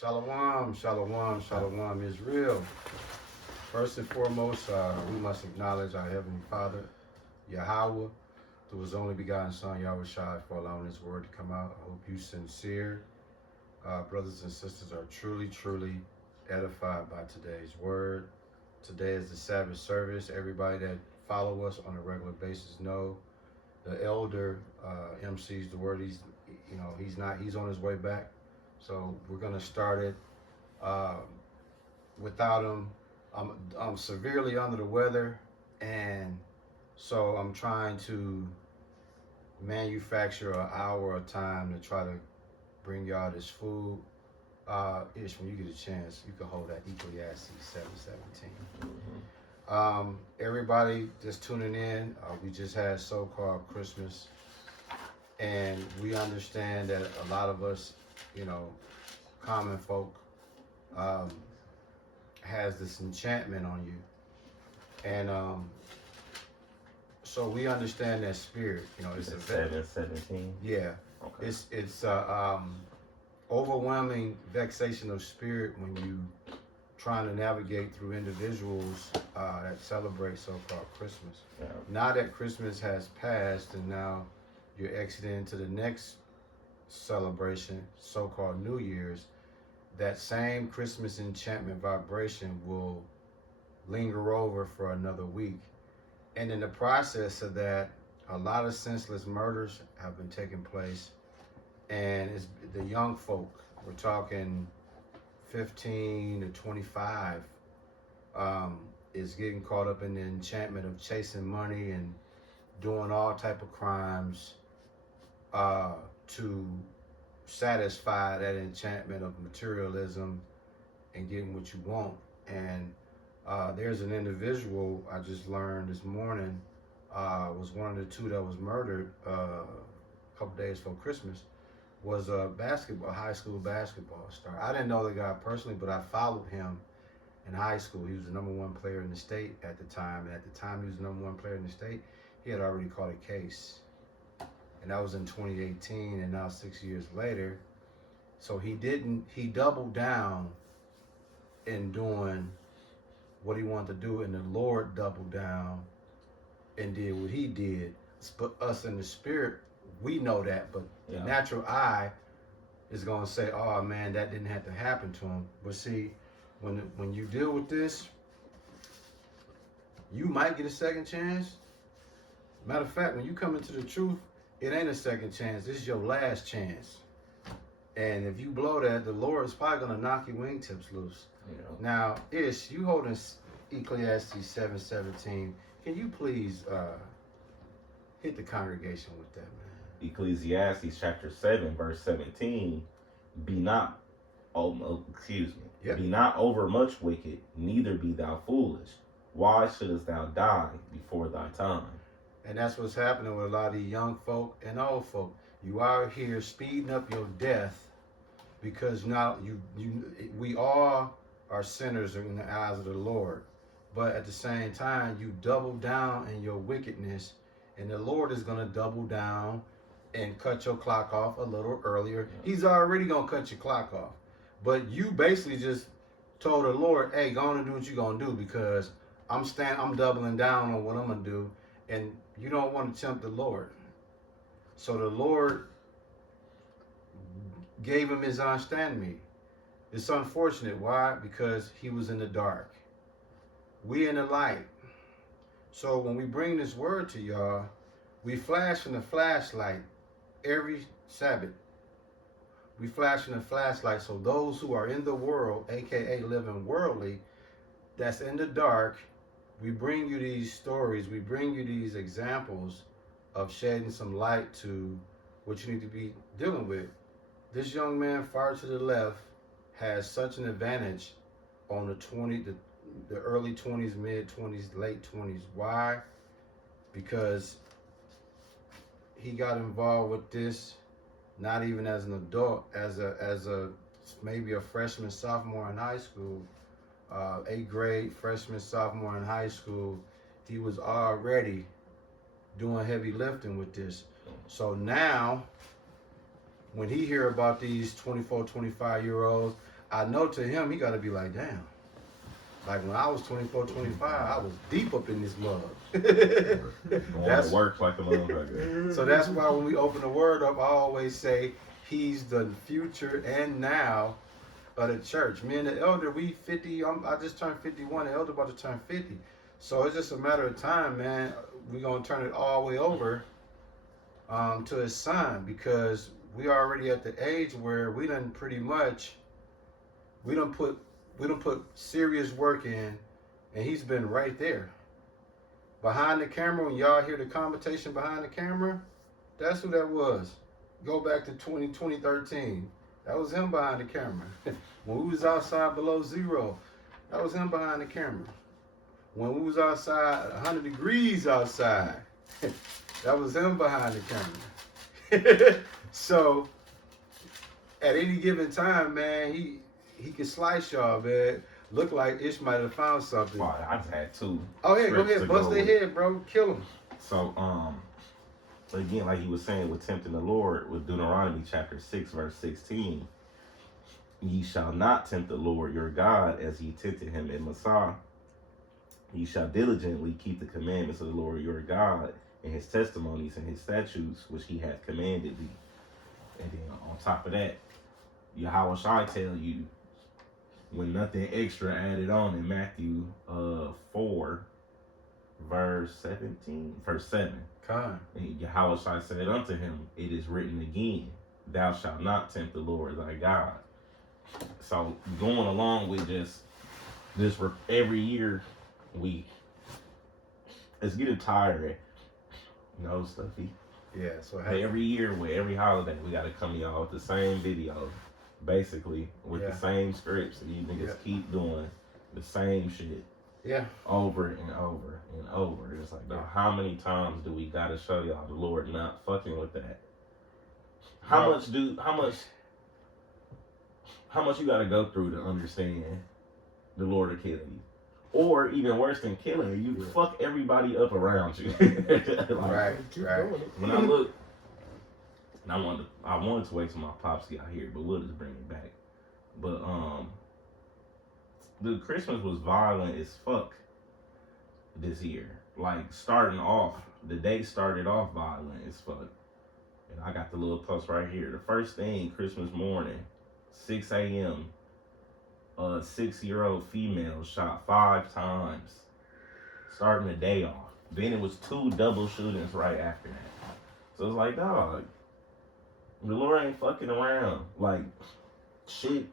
Shalom, shalom, shalom is real. First and foremost, we must acknowledge our Heavenly Father, Yahweh, through His only begotten Son, Yahweh Shai, for allowing His word to come out. I hope you sincere brothers and sisters are truly edified by today's word. Today is the Sabbath service. Everybody that follow us on a regular basis know the elder MC's the word. He's on his way back. So we're gonna start it without him. I'm severely under the weather, and so I'm trying to manufacture an hour of time to try to bring y'all this food. Ish, when you get a chance, you can hold that Ecclesiastes 7:17. Everybody just tuning in, we just had so-called Christmas, and we understand that a lot of us, common folk, has this enchantment on you, and so we understand that spirit. It's a 7:17. Yeah, Okay. it's overwhelming vexation of spirit when you trying to navigate through individuals that celebrate so-called Christmas. Yeah. Now that Christmas has passed and now you're exiting into the next celebration, so-called New Year's, that same Christmas enchantment vibration will linger over for another week. And in the process of that, a lot of senseless murders have been taking place. And it's the young folk, we're talking 15 to 25, is getting caught up in the enchantment of chasing money and doing all type of crimes to satisfy that enchantment of materialism and getting what you want. And there's an individual I just learned this morning was one of the two that was murdered a couple days before Christmas. Was a high school basketball star. I didn't know the guy personally, but I followed him in high school. He was the #1 player in the state at the time. And at the time he was the #1 player in the state, he had already caught a case. And that was in 2018, and now 6 years later. So he doubled down in doing what he wanted to do, and the Lord doubled down and did what he did. But us in the spirit, we know that, but the natural eye is going to say, oh man, that didn't have to happen to him. But see, when you deal with this, you might get a second chance. Matter of fact, when you come into the truth, it ain't a second chance. This is your last chance. And if you blow that, the Lord is probably going to knock your wingtips loose. Now, Ish, you holding Ecclesiastes 7:17. Can you please hit the congregation with that, man? Ecclesiastes chapter 7, verse 17. Be not over much wicked, neither be thou foolish. Why shouldest thou die before thy time? And that's what's happening with a lot of these young folk and old folk. You out here speeding up your death because now we all are sinners in the eyes of the Lord. But at the same time, you double down in your wickedness, and the Lord is going to double down and cut your clock off a little earlier. He's already going to cut your clock off. But you basically just told the Lord, hey, go on and do what you're going to do, because I'm doubling down on what I'm going to do. And you don't want to tempt the Lord. So the Lord gave him his understanding. It's unfortunate. Why? Because he was in the dark. We in the light. So when we bring this word to y'all, we flash in the flashlight every Sabbath. We flash in the flashlight so those who are in the world, aka living worldly, that's in the dark, we bring you these stories, we bring you these examples of shedding some light to what you need to be dealing with. This young man far to the left has such an advantage on the early 20s, mid 20s, late 20s. Why? Because he got involved with this not even as an adult, as a maybe a freshman, sophomore in high school, 8th grade, freshman, sophomore in high school. He was already doing heavy lifting with this. So now, when he hear about these 24, 25-year-olds, I know to him, he got to be like, damn. Like when I was 24, 25, I was deep up in this mug. Going to work like a motherfucker. So that's why when we open the word up, I always say he's the future and now of the church. Me and the elder, we 50. I just turned 51. The elder about to turn 50. So it's just a matter of time, man. We're gonna turn it all the way over to his son, because we already at the age where we done pretty much we done put serious work in, and he's been right there behind the camera. When y'all hear the conversation behind the camera, that's who that was. Go back to 2013. That was him behind the camera. When we was outside below zero, that was him behind the camera. When we was outside 100 degrees outside, that was him behind the camera. So at any given time, man, he can slice y'all, man. Look like Ish might have found something. Well, I just had two. Oh yeah, go ahead, bust their head, bro. Kill them. So, again, like he was saying with tempting the Lord, with Deuteronomy chapter 6, verse 16, ye shall not tempt the Lord your God as ye tempted him in Massah. Ye shall diligently keep the commandments of the Lord your God and his testimonies and his statutes, which he hath commanded thee. And then on top of that, Yahweh shall tell you, when nothing extra added on in Matthew 4, verse 7. Con. And Yahweh shall said unto him, it is written again, thou shalt not tempt the Lord thy God. So going along with just this, every year it's getting tired. No, Stuffy. Yeah, so Every year with every holiday, we got to come to y'all with the same video, basically, with the same scripts, and you niggas keep doing the same shit. Yeah. Over and over and over. It's like, dog, how many times do we gotta show y'all the Lord not fucking with that? How much you gotta go through to understand the Lord will kill you? Or even worse than killing you, fuck everybody up around you. Like, right. When I look, and I wanted to wait till my pops got here, but we'll just bring it back. But the Christmas was violent as fuck this year. Like, starting off, the day started off violent as fuck. And I got the little post right here. The first thing, Christmas morning, 6 a.m., a 6-year-old female shot 5 times, starting the day off. Then it was 2 double shootings right after that. So it's like, dog, the Lord ain't fucking around. Like, shit.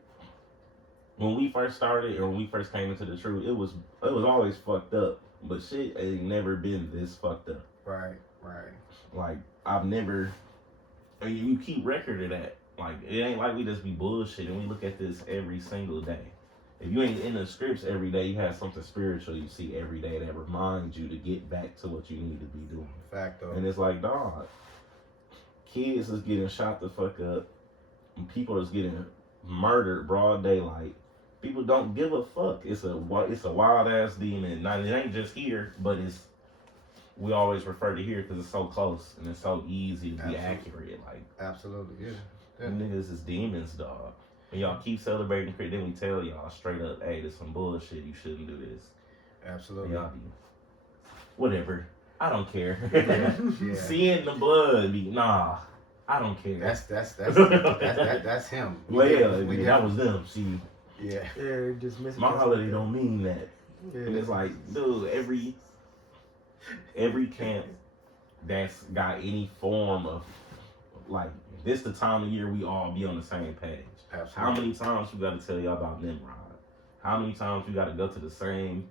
When we first started, or when we first came into the truth, it was always fucked up. But shit ain't never been this fucked up. Right. Like, I've never, and you keep record of that. Like, it ain't like we just be bullshitting. We look at this every single day. If you ain't in the scripts every day, you have something spiritual you see every day that reminds you to get back to what you need to be doing. Fact though. And it's like, dog, kids is getting shot the fuck up, and people is getting murdered broad daylight. People don't give a fuck. It's a wild ass demon. Now, it ain't just here, but we always refer to here because it's so close and it's so easy to be accurate. Like, absolutely, yeah. Them niggas is demons, dog. And y'all keep celebrating Christmas, then we tell y'all straight up, hey, this some bullshit. You shouldn't do this. Absolutely. Y'all be whatever. I don't care. Yeah. Seeing the blood, nah. I don't care. That's him. Leia, that was them. See. Yeah. My holiday don't mean that. Yeah. And it's like, dude, every camp that's got any form of, like, this the time of year we all be on the same page. Absolutely. How many times we got to tell y'all about Nimrod? How many times we got to go to the same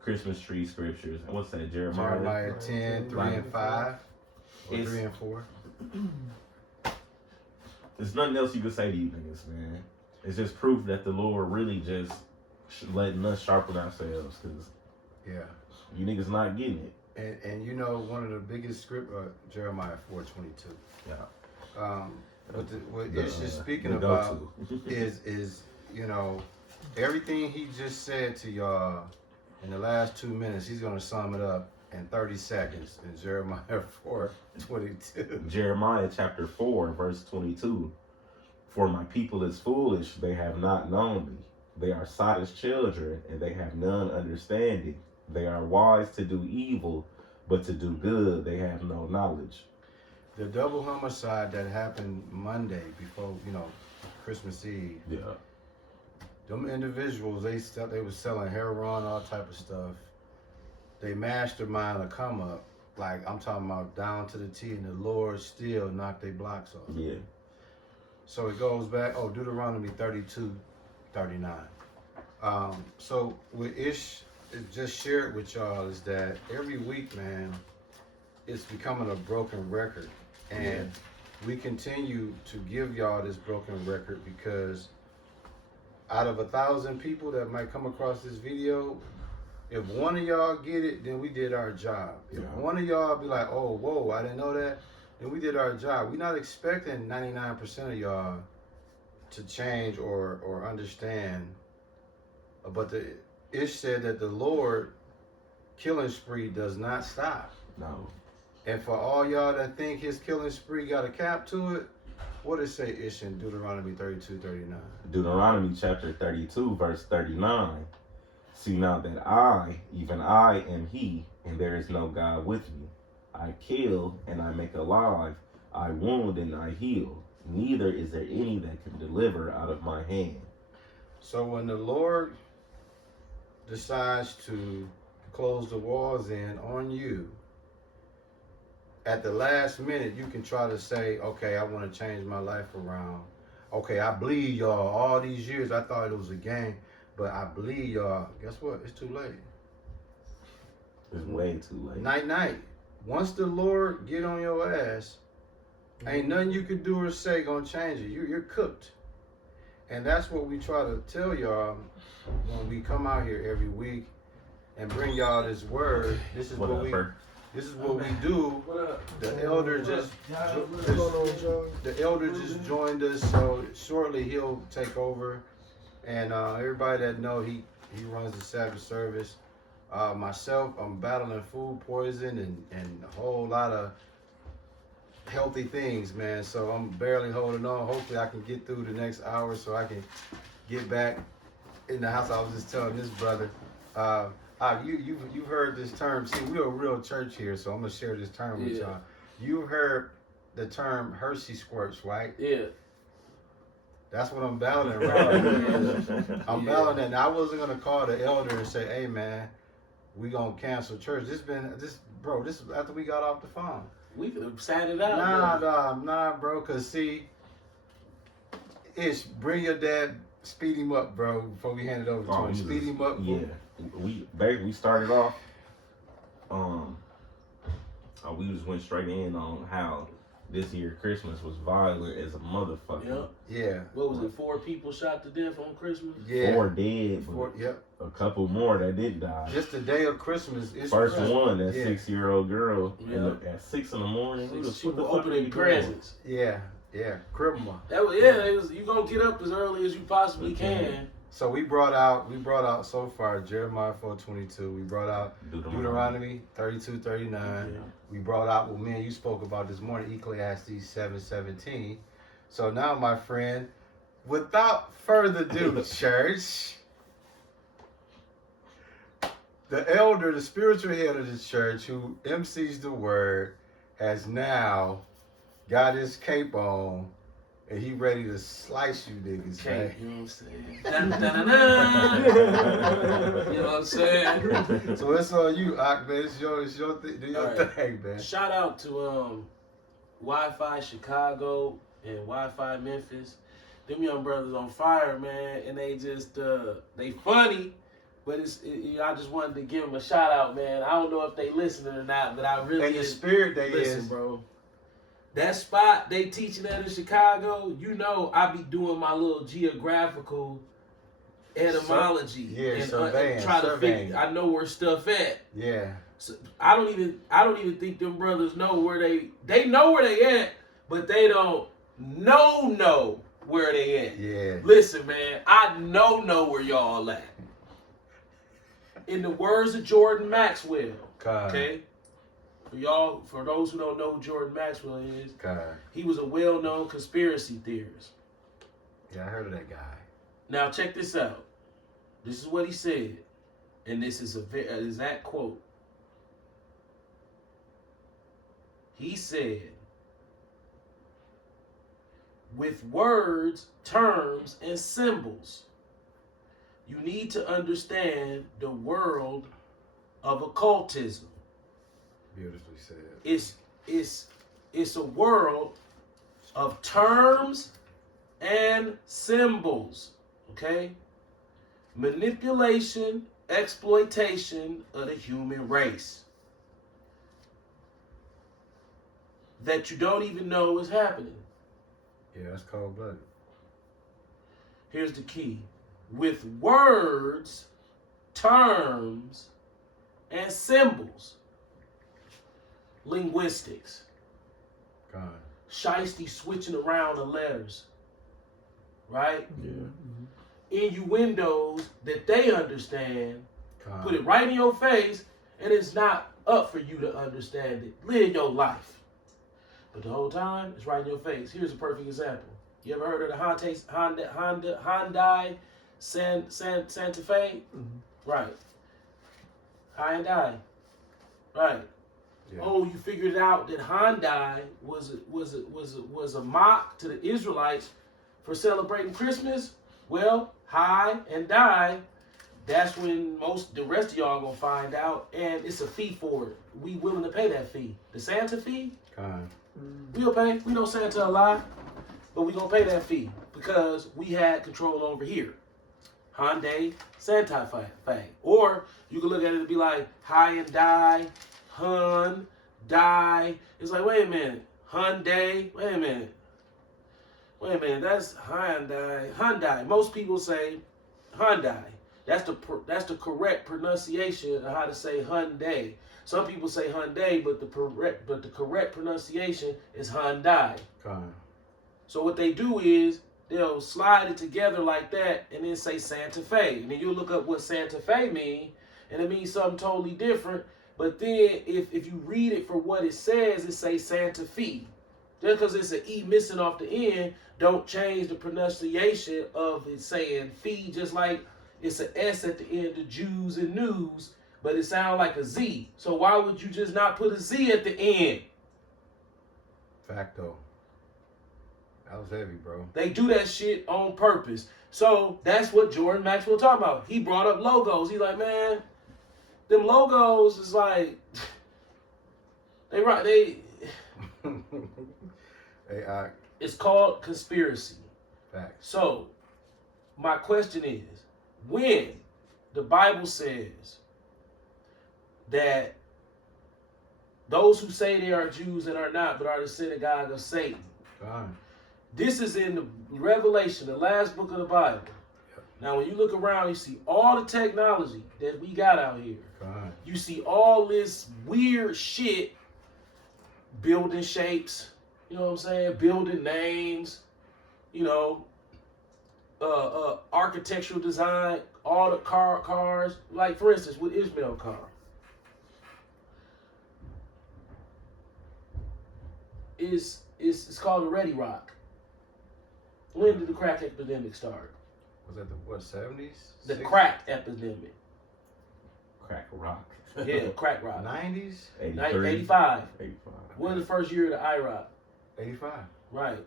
Christmas tree scriptures? And what's that, Jeremiah 10, 3 and 5, or 3 and 4. There's nothing else you can say to you niggas, man. It's just proof that the Lord really just letting us sharpen ourselves, because you niggas not getting it. And you know, one of the biggest Jeremiah 4:22. Yeah. What it's just speaking about is, you know, everything he just said to y'all in the last 2 minutes, he's gonna sum it up in 30 seconds in Jeremiah 4:22. Jeremiah chapter 4, verse 22. For my people is foolish, they have not known me. They are sottish children, and they have none understanding. They are wise to do evil, but to do good they have no knowledge. The double homicide that happened Monday before, Christmas Eve. Yeah. Them individuals, they was selling heroin, all type of stuff. They mastermind a come up, like I'm talking about down to the T, and the Lord still knocked their blocks off. Yeah. So it goes back, Deuteronomy 32:39. So what Ish just shared with y'all is that every week, man, it's becoming a broken record. And we continue to give y'all this broken record because out of 1,000 people that might come across this video, if one of y'all get it, then we did our job. If one of y'all be like, oh, whoa, I didn't know that, then we did our job. We're not expecting 99% of y'all to change or understand. But the Ish said that the Lord killing spree does not stop. No. And for all y'all that think his killing spree got a cap to it, what does it say, Ish, in Deuteronomy 32:39? Deuteronomy chapter 32, verse 39. See now that I, even I, am he, and there is no God with me. I kill and I make alive. I wound and I heal. Neither is there any that can deliver out of my hand. So when the Lord decides to close the walls in on you, at the last minute, you can try to say, okay, I want to change my life around. Okay, I believe y'all. All these years, I thought it was a game, but I believe y'all. Guess what? It's too late. It's way too late. Night. Once the Lord get on your ass, ain't nothing you could do or say gonna change it. You're cooked. And that's what we try to tell y'all when we come out here every week and bring y'all this word. This is what we do. The elder just joined us, so shortly he'll take over. And everybody that know he runs the Sabbath service. Myself, I'm battling food poison and a whole lot of healthy things, man. So I'm barely holding on. Hopefully I can get through the next hour so I can get back in the house. I was just telling this brother, you've heard this term. See, we're a real church here, so I'm gonna share this term with y'all. You heard the term Hershey squirts, right? Yeah. That's what I'm battling right now. I'm battling that. Now, I wasn't gonna call the elder and say, "Hey, man, we gonna cancel church." This is after we got off the phone. We could have sat it out. Nah, bro. Cause see, Ish, bring your dad, speed him up, bro, before we hand it over to him. Speed him up. Yeah, we started off. We just went straight in on how this year Christmas was violent as a motherfucker. Yep. Yeah. What was it? 4 people shot to death on Christmas? Yeah. 4 dead. Yep. A couple more that didn't die. Just the day of Christmas. First one, that 6-year-old girl, Yeah. at 6 in the morning. She was opening presents. Yeah. Criminal. It was. You gonna get up as early as you possibly can. So we brought out so far Jeremiah 4:22. We brought out Deuteronomy 32:39. Yeah. We brought out what me and you spoke about this morning, Ecclesiastes 7:17. So now, my friend, without further ado, church, the elder, the spiritual head of the church, who MCs the word, has now got his cape on. And he ready to slice you niggas, man. You know what I'm saying? Dun, dun, dun, dun. You know what I'm saying? So it's on you, Ak, man. It's your thing. Do your thing, man. Shout out to Wi-Fi Chicago and Wi-Fi Memphis. Them young brothers on fire, man. And they just, they funny. But I just wanted to give them a shout out, man. I don't know if they listening or not, but I really... In the spirit they listen, bro. That spot they teaching at in Chicago, you know, I be doing my little geographical etymology and try to figure. I know where stuff at. Yeah. So I don't even think them brothers know where they know where they at, but they don't know where they at. Yeah. Listen, man, I know where y'all at. In the words of Jordan Maxwell, okay. For those who don't know who Jordan Maxwell is, he was a well-known conspiracy theorist. Yeah, I heard of that guy. Now check this out. This is what he said, and this is an exact quote. He said, with words, terms, and symbols, you need to understand the world of occultism. Beautifully said. It's a world of terms and symbols, okay? Manipulation, exploitation of the human race that you don't even know is happening. Yeah, that's cold-blooded. Here's the key. With words, terms, and symbols. Linguistics. God. Shiesty switching around the letters. Right? Yeah. Innuendos that they understand. God. Put it right in your face, and it's not up for you to understand it. Live your life. But the whole time, it's right in your face. Here's a perfect example. You ever heard of the Hyundai Santa Fe? Mm-hmm. Right. Hyundai. Right. Yeah. Oh, you figured out that Hyundai was a mock to the Israelites for celebrating Christmas? Well, high and die. That's when the rest of y'all gonna find out, and it's a fee for it. We willing to pay that fee. The Santa fee, God. we'll pay. We know Santa a lie, but we gonna pay that fee because we had control over here. Hyundai Santa Fe. Or you can look at it and be like Hyundai, Hun, Die. It's like, wait a minute, Hyundai. Wait a minute, that's Hyundai. Most people say Hyundai. That's the correct pronunciation of how to say Hyundai. Some people say Hyundai, but the correct pronunciation is Hyundai. God. So what they do is they'll slide it together like that and then say Santa Fe. And then you'll look up what Santa Fe means, and it means something totally different. But then if you read it for what it says, it says Santa Fe. Just because it's an E missing off the end, don't change the pronunciation of it saying fee, just like it's an S at the end of Jews and news, but it sounds like a Z. So why would you just not put a Z at the end? Facto. That was heavy, bro. They do that shit on purpose. So that's what Jordan Maxwell talking about. He brought up logos. He's like, man, them logos is like they AI. it's called conspiracy. Facts. So my question is, when the Bible says that those who say they are Jews and are not, but are the synagogue of Satan, God. this is in the Revelation, the last book of the Bible. Now, when you look around, you see all the technology that we got out here. God. You see all this weird shit, building shapes, you know what I'm saying? Building names, you know, architectural design, all the cars. Like, for instance, with Ishmael car. It's called the Ready Rock. When did the crack epidemic start? Was that the what, 70s? The 60s? crack epidemic. Crack rock. Yeah, crack rock. 90s? 83, 85. 85. When was the first year of the IROC? 85. Right.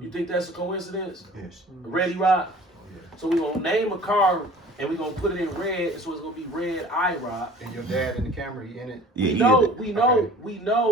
You think that's a coincidence? Yes. Ready Rock? Oh, yeah. So we're going to name a car and we're going to put it in red, so it's going to be red IROC. And your dad in the camera, he in it? Yeah, We he know, did it. we know, Okay. we know